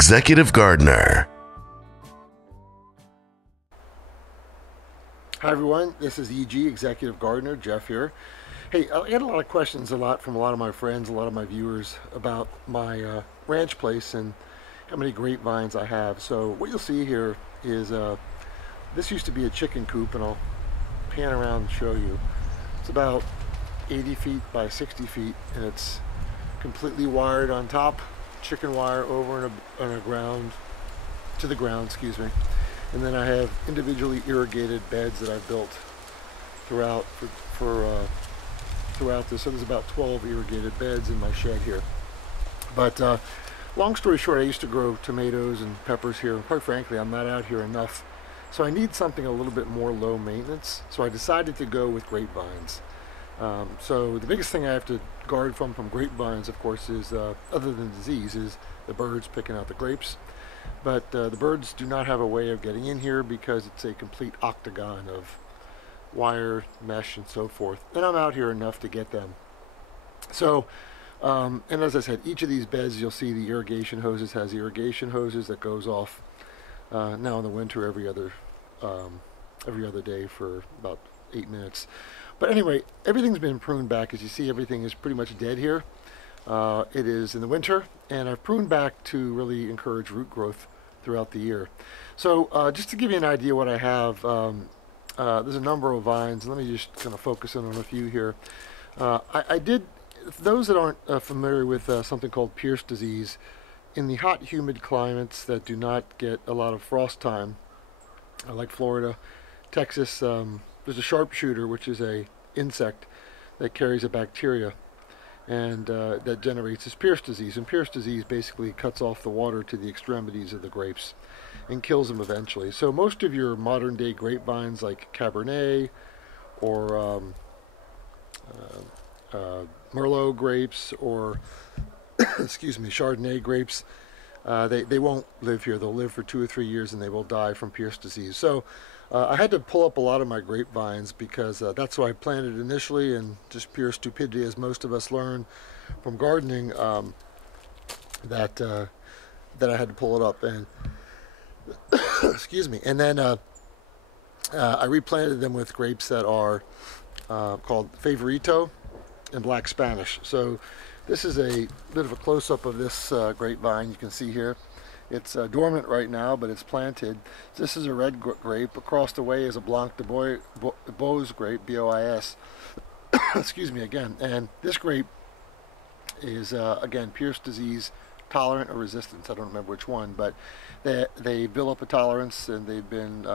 Executive Gardener. Hi everyone, this is EG, Executive Gardener, Jeff here. Hey, I had a lot of questions from a lot of my friends, a lot of my viewers about my ranch place and how many grapevines I have. So what you'll see here is this used to be a chicken coop, and I'll pan around and show you. It's about 80 feet by 60 feet, and it's completely wired on top, chicken wire over on a ground, to the ground, excuse me. And then I have individually irrigated beds that I've built throughout throughout this. So there's about 12 irrigated beds in my shed here. But long story short, I used to grow tomatoes and peppers here, and quite frankly, I'm not out here enough. So I need something a little bit more low maintenance. So I decided to go with grapevines. So the biggest thing I have to guard from grapevines, of course, is other than disease, is the birds picking out the grapes. But the birds do not have a way of getting in here because it's a complete octagon of wire, mesh, and so forth. And I'm out here enough to get them. So, and as I said, each of these beds, you'll see the irrigation hoses has irrigation hoses that goes off now in the winter every other day for about 8 minutes. But anyway, everything's been pruned back. As you see, everything is pretty much dead here. It is in the winter, and I've pruned back to really encourage root growth throughout the year. So just to give you an idea what I have, there's a number of vines. Let me just kind of focus in on a few here. I did, those that aren't familiar with something called Pierce disease, in the hot, humid climates that do not get a lot of frost time, like Florida, Texas, there's a sharpshooter, which is a insect that carries a bacteria, and that generates this Pierce disease. And Pierce disease basically cuts off the water to the extremities of the grapes and kills them eventually. So most of your modern day grapevines, like Cabernet or Merlot grapes, or excuse me, Chardonnay grapes, they won't live here. They'll live for 2 or 3 years and they will die from Pierce disease. So I had to pull up a lot of my grapevines because that's what I planted initially, and just pure stupidity, as most of us learn from gardening, that I had to pull it up, and excuse me, and then I replanted them with grapes that are called Favorito and Black Spanish. So this is a bit of a close-up of this grapevine. You can see here. It's dormant right now, but it's planted. This is a red grape. Across the way is a Blanc de Bois grape, B-O-I-S. Excuse me again. And this grape is, again, Pierce disease tolerant or resistant. I don't remember which one, but they build up a tolerance, and they've been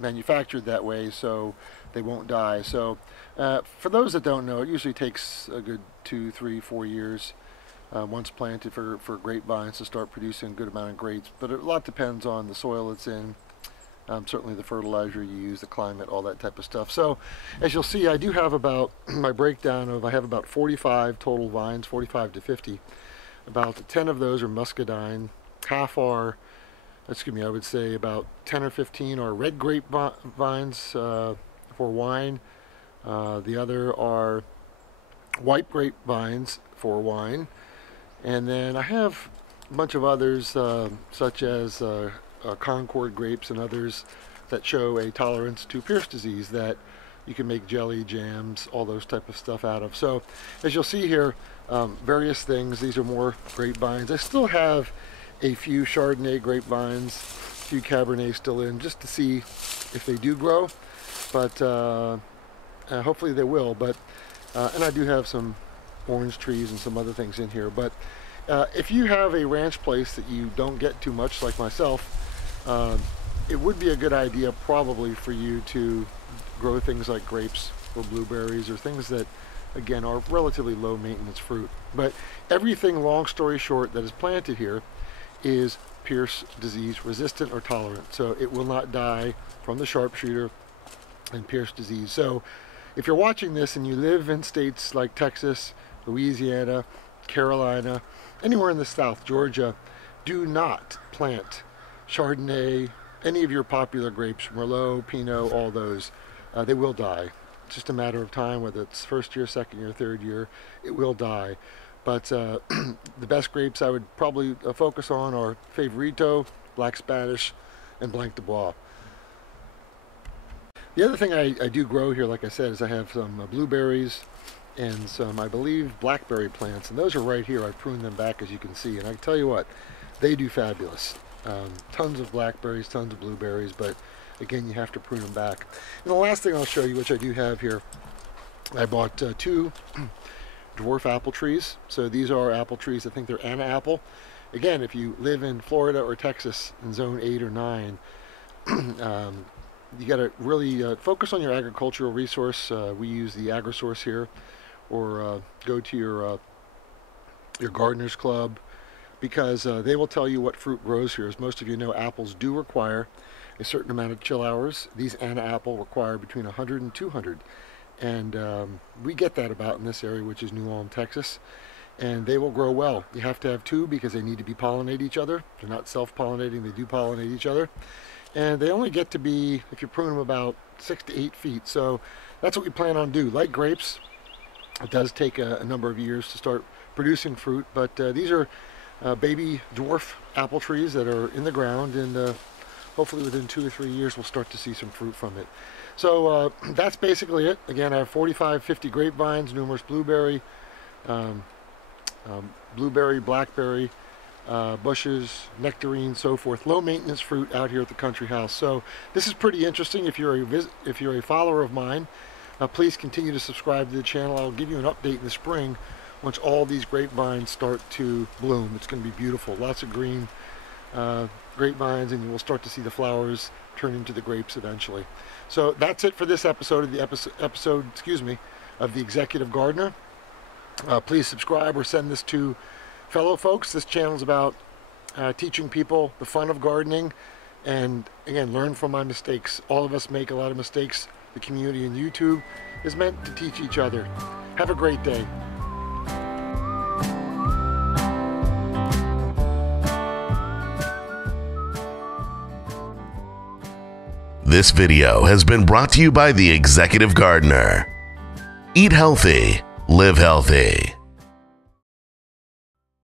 manufactured that way so they won't die. So for those that don't know, it usually takes a good 2, 3, 4 years once planted for grapevines to start producing a good amount of grapes. But a lot depends on the soil it's in, certainly the fertilizer you use, the climate, all that type of stuff. So as you'll see, I do have about, my breakdown of, I have about 45 total vines, 45 to 50. About 10 of those are muscadine, half are, excuse me, I would say about 10 or 15 are red grape vines for wine. The other are white grape vines for wine. And then I have a bunch of others, such as Concord grapes and others that show a tolerance to Pierce disease that you can make jelly, jams, all those type of stuff out of. So as you'll see here, various things. These are more grapevines. I still have a few Chardonnay grapevines, a few Cabernet still in, just to see if they do grow. But hopefully they will. But and I do have some orange trees and some other things in here. But if you have a ranch place that you don't get too much, like myself, it would be a good idea probably for you to grow things like grapes or blueberries, or things that, again, are relatively low maintenance fruit. But everything, long story short, that is planted here is Pierce disease resistant or tolerant. So it will not die from the sharpshooter and Pierce disease. So if you're watching this and you live in states like Texas, Louisiana, Carolina, anywhere in the South, Georgia, do not plant Chardonnay, any of your popular grapes, Merlot, Pinot, all those. They will die. It's just a matter of time, whether it's first year, second year, third year, it will die. But the best grapes I would probably focus on are Favorito, Black Spanish, and Blanc de Bois. The other thing I do grow here, like I said, is I have some blueberries and some, I believe, blackberry plants, and those are right here. I pruned them back, as you can see, and I can tell you what, they do fabulous. Tons of blackberries, tons of blueberries, but again, you have to prune them back. And the last thing I'll show you, which I do have here, I bought 2 dwarf apple trees. So these are apple trees. I think they're Anna apple. Again, if you live in Florida or Texas in zone 8 or 9, you got to really focus on your agricultural resource. We use the AgriSource here, or go to your gardener's club, because they will tell you what fruit grows here. As most of you know, apples do require a certain amount of chill hours. These Anna apple require between 100 and 200. And we get that about in this area, which is New Ulm, Texas. And they will grow well. You have to have 2 because they need to be pollinate each other. They're not self-pollinating, they do pollinate each other. And they only get to be, if you prune them, about 6 to 8 feet. So that's what we plan on do. Like grapes, it does take a number of years to start producing fruit, but these are baby dwarf apple trees that are in the ground, and hopefully within 2 or 3 years we'll start to see some fruit from it. So that's basically it. Again, I have 45, 50 grapevines, numerous blueberry, blackberry bushes, nectarine, so forth. Low maintenance fruit out here at the country house. So this is pretty interesting. If you're a follower of mine, please continue to subscribe to the channel. I'll give you an update in the spring once all these grapevines start to bloom. It's going to be beautiful. Lots of green grapevines, and you will start to see the flowers turn into the grapes eventually. So that's it for this episode of the of the Executive Gardener. Please subscribe or send this to fellow folks. This channel is about teaching people the fun of gardening, and again, learn from my mistakes. All of us make a lot of mistakes. The community in YouTube is meant to teach each other. Have a great day. This video has been brought to you by The Executive Gardener. Eat healthy, live healthy.